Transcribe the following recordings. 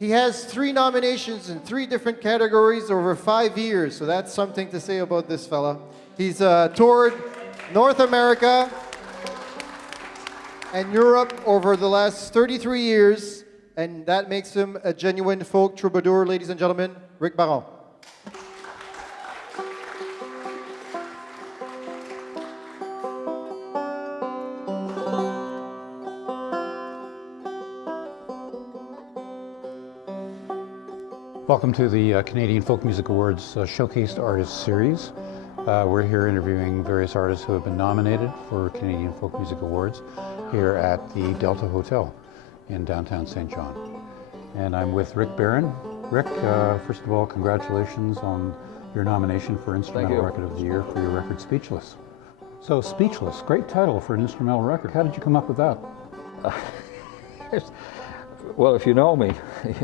He has 3 nominations in 3 different categories over 5 years, so that's something to say about this fella. He's toured North America and Europe over the last 33 years, and that makes him a genuine folk troubadour, ladies and gentlemen, Rik Barron. Welcome to the Canadian Folk Music Awards Showcased Artists Series. We're here interviewing various artists who have been nominated for Canadian Folk Music Awards here at the Delta Hotel in downtown St. John. And I'm with Rik Barron. Rik, first of all, congratulations on your nomination for Instrumental Record of the Year for your record Speechless. So Speechless, great title for an instrumental record. How did you come up with that? Well, if you know me,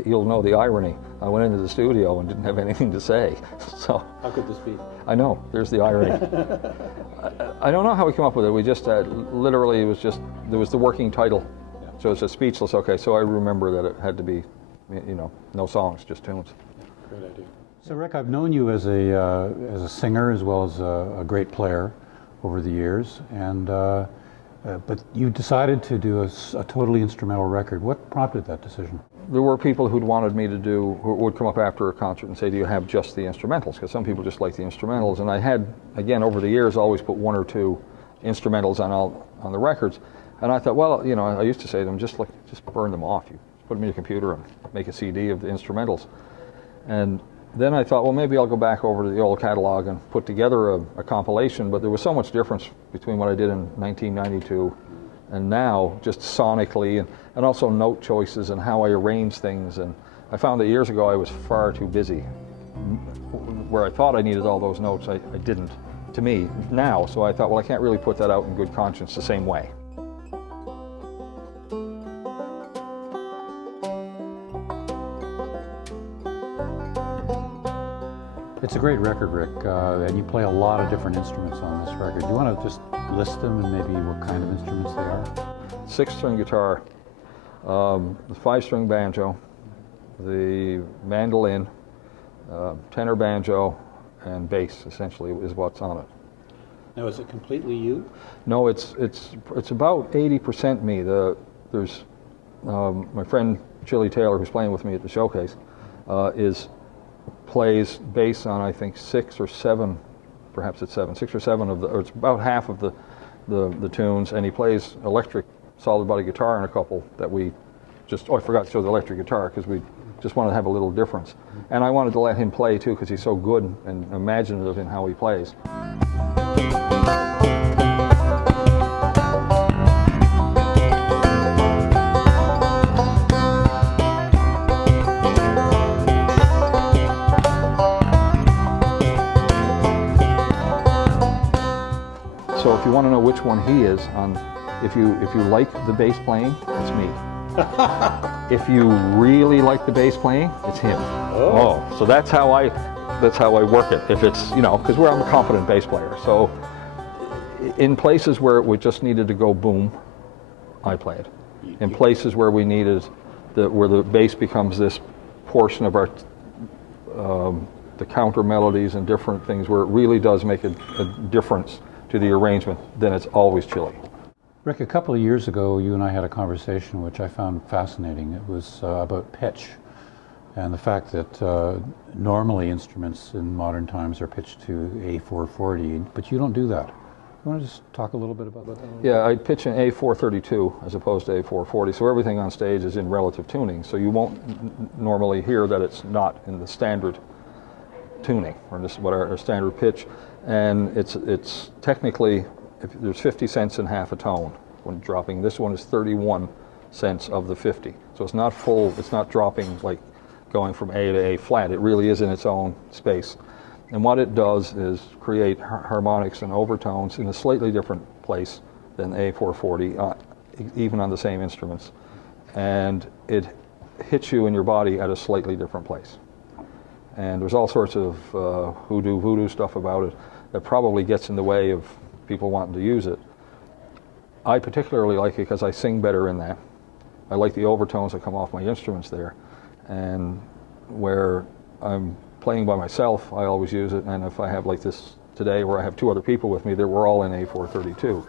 you'll know the irony. I went into the studio and didn't have anything to say. So how could this be? I know, there's the irony. I don't know how we came up with it. We just literally, it was just, there was the working title. Yeah. So it's a Speechless, okay, so I remember that it had to be, you know, no songs, just tunes. Yeah, great idea. So Rik, I've known you as a singer as well as a great player over the years, and but you decided to do a totally instrumental record. What prompted that decision? There were people who'd wanted me to do, who would come up after a concert and say, do you have just the instrumentals? Because some people just like the instrumentals. And I had, again, over the years, always put 1 or 2 instrumentals on the records. And I thought, well, you know, I used to say to them, just burn them off. You put them in your computer and make a CD of the instrumentals. And then I thought, well, maybe I'll go back over to the old catalog and put together a compilation, but there was so much difference between what I did in 1992 and now, just sonically, and also note choices and how I arrange things. And I found that years ago I was far too busy. Where I thought I needed all those notes, I didn't, to me, now. So I thought, well, I can't really put that out in good conscience the same way. It's a great record, Rik, and you play a lot of different instruments on this record. Do you want to just list them and maybe what kind of instruments they are? 6-string guitar, the 5-string banjo, the mandolin, tenor banjo, and bass, essentially, is what's on it. Now, is it completely you? No, it's about 80% me. There's my friend Chili Taylor, who's playing with me at the showcase, plays bass on, I think, 6 or 7, perhaps it's 7, 6 or 7 of the, or it's about half of the tunes, and he plays electric solid body guitar on a couple that we just, I forgot to show the electric guitar because we just wanted to have a little difference. And I wanted to let him play too because he's so good and imaginative in how he plays. So if you want to know which one he is, if you like the bass playing, it's me. If you really like the bass playing, it's him. Oh, so that's how I work it. If it's, you know, because I'm a competent bass player. So in places where we just needed to go boom, I played. In places where we needed where the bass becomes this portion of our the counter melodies and different things where it really does make a difference to the arrangement, then it's always Chili. Rik, a couple of years ago, you and I had a conversation which I found fascinating. It was about pitch and the fact that normally instruments in modern times are pitched to A440, but you don't do that. You want to just talk a little bit about that? Yeah, I pitch in A432 as opposed to A440, so everything on stage is in relative tuning, so you won't normally hear that it's not in the standard tuning, or just what our standard pitch. And it's technically, if there's 50 cents in half a tone when dropping. This one is 31 cents of the 50. So it's not full, it's not dropping like going from A to A flat. It really is in its own space. And what it does is create harmonics and overtones in a slightly different place than A440, even on the same instruments. And it hits you in your body at a slightly different place. And there's all sorts of voodoo stuff about it that probably gets in the way of people wanting to use it. I particularly like it because I sing better in that. I like the overtones that come off my instruments there. And where I'm playing by myself, I always use it. And if I have like this today where I have 2 other people with me, we're all in A432.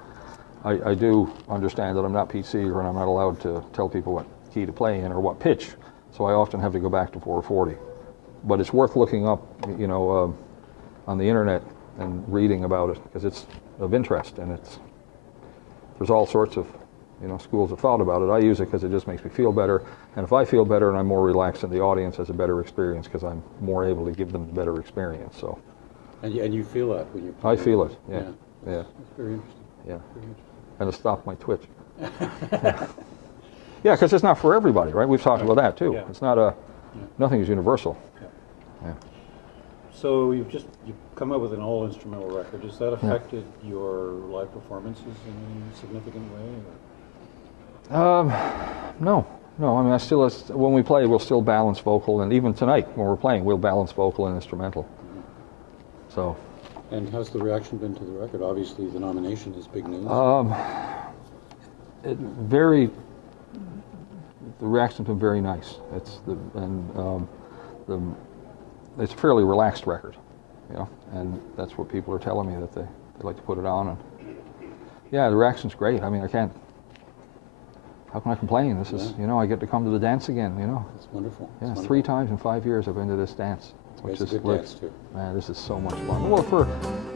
I do understand that I'm not Pete Seeger and I'm not allowed to tell people what key to play in or what pitch. So I often have to go back to 440. But it's worth looking up, on the internet and reading about it because it's of interest, and there's all sorts of schools of thought about it. I use it because it just makes me feel better, and if I feel better and I'm more relaxed, and the audience has a better experience because I'm more able to give them a better experience. So. And you feel that when you play. I feel it. Yeah. Yeah. That's very interesting. Yeah. And to stop my twitch. Yeah, because it's not for everybody, right? We've talked about that too. Yeah. It's not nothing is universal. Yeah. So you've come up with an all-instrumental record. Has that affected your live performances in any significant way? No. I mean, when we play, we'll still balance vocal, and even tonight when we're playing, we'll balance vocal and instrumental. So. And how's the reaction been to the record? Obviously, the nomination is big news. The reaction's been very nice. It's a fairly relaxed record, and that's what people are telling me that they like to put it on. And yeah, the reaction's great. I mean, how can I complain? This is, I get to come to the dance again, It's wonderful. Yeah, It's 3 times in 5 years I've been to this dance. It's a good dance too. Man, this is so much fun. Well,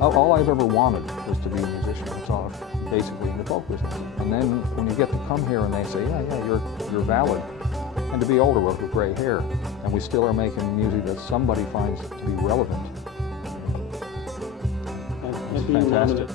all I've ever wanted was to be a musician. It's all basically in the folk business. And then when you get to come here and they say, yeah, you're valid. And to be older with gray hair, and we still are making music that somebody finds to be relevant. And being fantastic.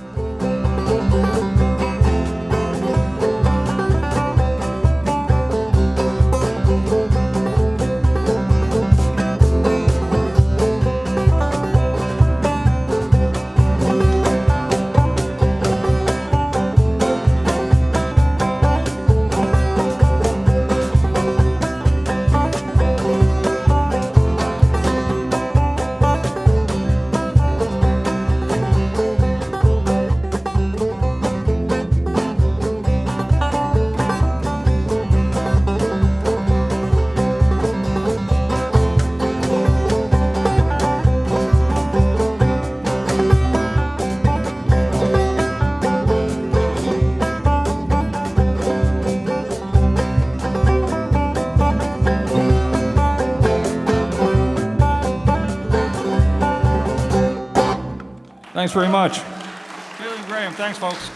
Thanks very much. Billy and Graham, thanks, folks.